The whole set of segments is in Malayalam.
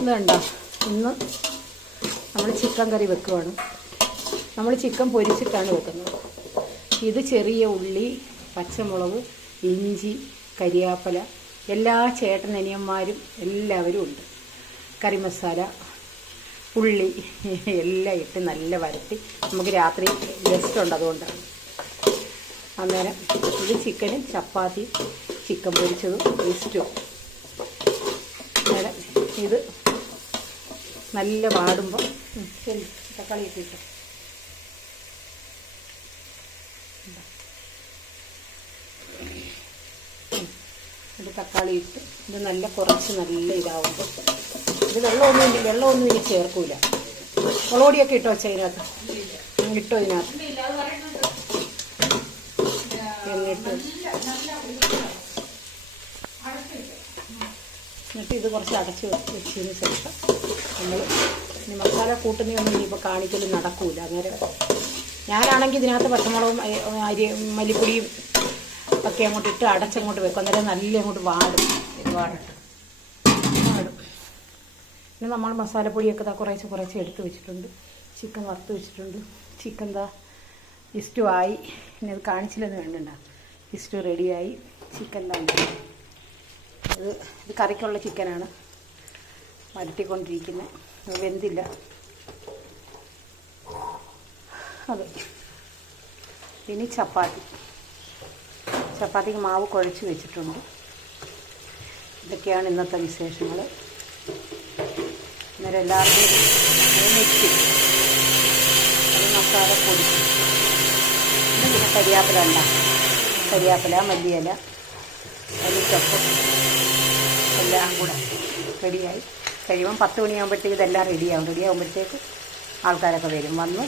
ഇത് കണ്ടോ, ഇന്ന് നമ്മൾ ചിക്കൻ കറി വെക്കുകയാണ്. നമ്മൾ ചിക്കൻ പൊരിച്ചിട്ടാണ് വെക്കുന്നത്. ഇത് ചെറിയ ഉള്ളി, പച്ചമുളക്, ഇഞ്ചി, കരിയാപ്പല, എല്ലാ ചേട്ടനനിയന്മാരും എല്ലാവരും ഉണ്ട്. കറി മസാല, ഉള്ളി എല്ലാം ഇട്ട് നല്ല വരട്ടി. നമുക്ക് രാത്രി ഗസ്റ്റ് ഉണ്ട്, അതുകൊണ്ടാണ്. അന്നേരം ഇത് ചിക്കനും ചപ്പാത്തി, ചിക്കൻ പൊരിച്ചതും ഇഷ്ടവും. അന്നേരം ഇത് നല്ല വാടുമ്പോൾ ശരി തക്കാളി ഇട്ടിട്ട് ഇത് തക്കാളി ഇട്ട് ഇത് നല്ല കുറച്ച് നല്ല ഇതാവുമ്പോൾ ഇത് വെള്ളമൊന്നും ഇനി ചേർക്കൂല. മുളകൊടിയൊക്കെ ഇട്ടോ അതിനകത്ത് ഇട്ടോ ഇതിനകത്ത് എന്നിട്ട് ഇത് കുറച്ച് അടച്ച് വെച്ചതിന് ശേഷം നമ്മൾ ഇനി മസാല കൂട്ടുന്നതൊന്നും ഇനിയിപ്പോൾ കാണിക്കലും നടക്കൂല. അന്നേരം ഞാനാണെങ്കിൽ ഇതിനകത്ത് പച്ചമുളകും മല്ലിപ്പൊടിയും ഒക്കെ അങ്ങോട്ട് ഇട്ട് അടച്ചങ്ങോട്ട് വെക്കും. അന്നേരം നല്ല അങ്ങോട്ട് വാടും. പിന്നെ നമ്മൾ മസാലപ്പൊടിയൊക്കെ കുറേശ്ശെ എടുത്ത് വെച്ചിട്ടുണ്ട്. ചിക്കൻ വറുത്ത് വെച്ചിട്ടുണ്ട്. ചിക്കൻ ഇസ്റ്റു ആയി. പിന്നെ അത് കാണിച്ചില്ലെന്ന് വേണ്ടണ്ട. ഇസ്റ്റു റെഡിയായി. ചിക്കൻ ഇത് കറിക്കുള്ള ചിക്കനാണ് വരട്ടിക്കൊണ്ടിരിക്കുന്നത്. വെന്തില്ല അത്. ഇനി ചപ്പാത്തിക്ക് മാവ് കുഴച്ച് വെച്ചിട്ടുണ്ട്. ഇതൊക്കെയാണ് ഇന്നത്തെ വിശേഷങ്ങൾ. അന്നേരം എല്ലാവർക്കും മിക്സി അത് മസാലപ്പൊടി പിന്നെ കരിയാപ്പില കരിയാപ്പില, മല്ലിയില, മല്ലിച്ചപ്പ് എല്ലാം കൂടെ റെഡിയായി കഴിയുമ്പം 10 മണിയാകുമ്പോഴത്തേക്ക് ഇതെല്ലാം റെഡിയാകുമ്പോഴത്തേക്ക് ആൾക്കാരൊക്കെ വരും. വന്ന്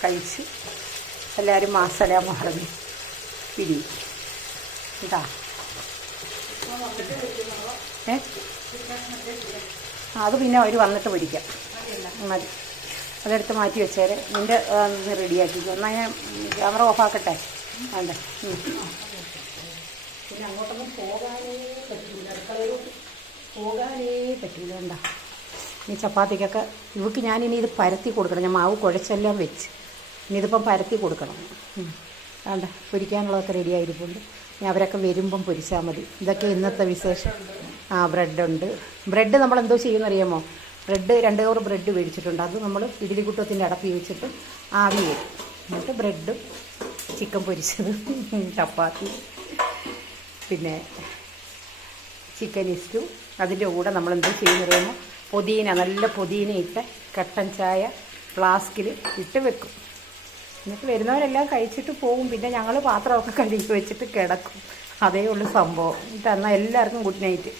കഴിച്ച് എല്ലാവരും മാസല മറന്ന് പിരിയും. ഇതാ അത് പിന്നെ അവർ വന്നിട്ട് പൊരിക്കാം. മതി, അതെടുത്ത് മാറ്റി വെച്ചേരെ. നിൻ്റെ റെഡിയാക്കിക്കോ. എന്നാൽ ഞാൻ ക്യാമറ ഓഫാക്കട്ടെ. വേണ്ടേ? പിന്നെ അങ്ങോട്ടൊന്നും പോകാനേ പറ്റില്ല. എന്താ ഈ ചപ്പാത്തിക്കൊക്കെ ഇവക്ക് ഞാനിനി ഇത് പരത്തി കൊടുക്കണം. ഞാൻ മാവ് കുഴച്ചെല്ലാം വെച്ച് ഇനി ഇതിപ്പം പരത്തി കൊടുക്കണം. വേണ്ട, പൊരിക്കാനുള്ളതൊക്കെ റെഡി ആയിരിക്കുന്നുണ്ട്. ഇനി അവരൊക്കെ വരുമ്പം പൊരിച്ചാൽ മതി. ഇതൊക്കെ ഇന്നത്തെ വിശേഷം. ബ്രെഡുണ്ട്. ബ്രെഡ് നമ്മളെന്തോ ചെയ്യുന്നറിയാമോ? 2 കവർ ബ്രെഡ് മേടിച്ചിട്ടുണ്ട്. അത് നമ്മൾ ഇഡ്ഡലിക്കുട്ടത്തിൻ്റെ അടപ്പി വെച്ചിട്ട് ആവി വരും. എന്നിട്ട് ബ്രെഡ്, ചിക്കൻ പൊരിച്ചത്, ചപ്പാത്തി, പിന്നെ ചിക്കൻ ഇസ്റ്റു. അതിൻ്റെ കൂടെ നമ്മളെന്തോ ചെയ്യുന്നറിയാമോ? നല്ല പുതിന ഇട്ട് കട്ടൻ ചായ ഫ്ലാസ്കിൽ ഇട്ട് വെക്കും. എന്നിട്ട് വരുന്നവരെല്ലാം കഴിച്ചിട്ട് പോകും. പിന്നെ ഞങ്ങൾ പാത്രമൊക്കെ കഴുകി വെച്ചിട്ട് കിടക്കും. അതേ ഉള്ളൂ സംഭവം. എന്നാൽ എല്ലാവർക്കും ഗുഡ് നൈറ്റ്.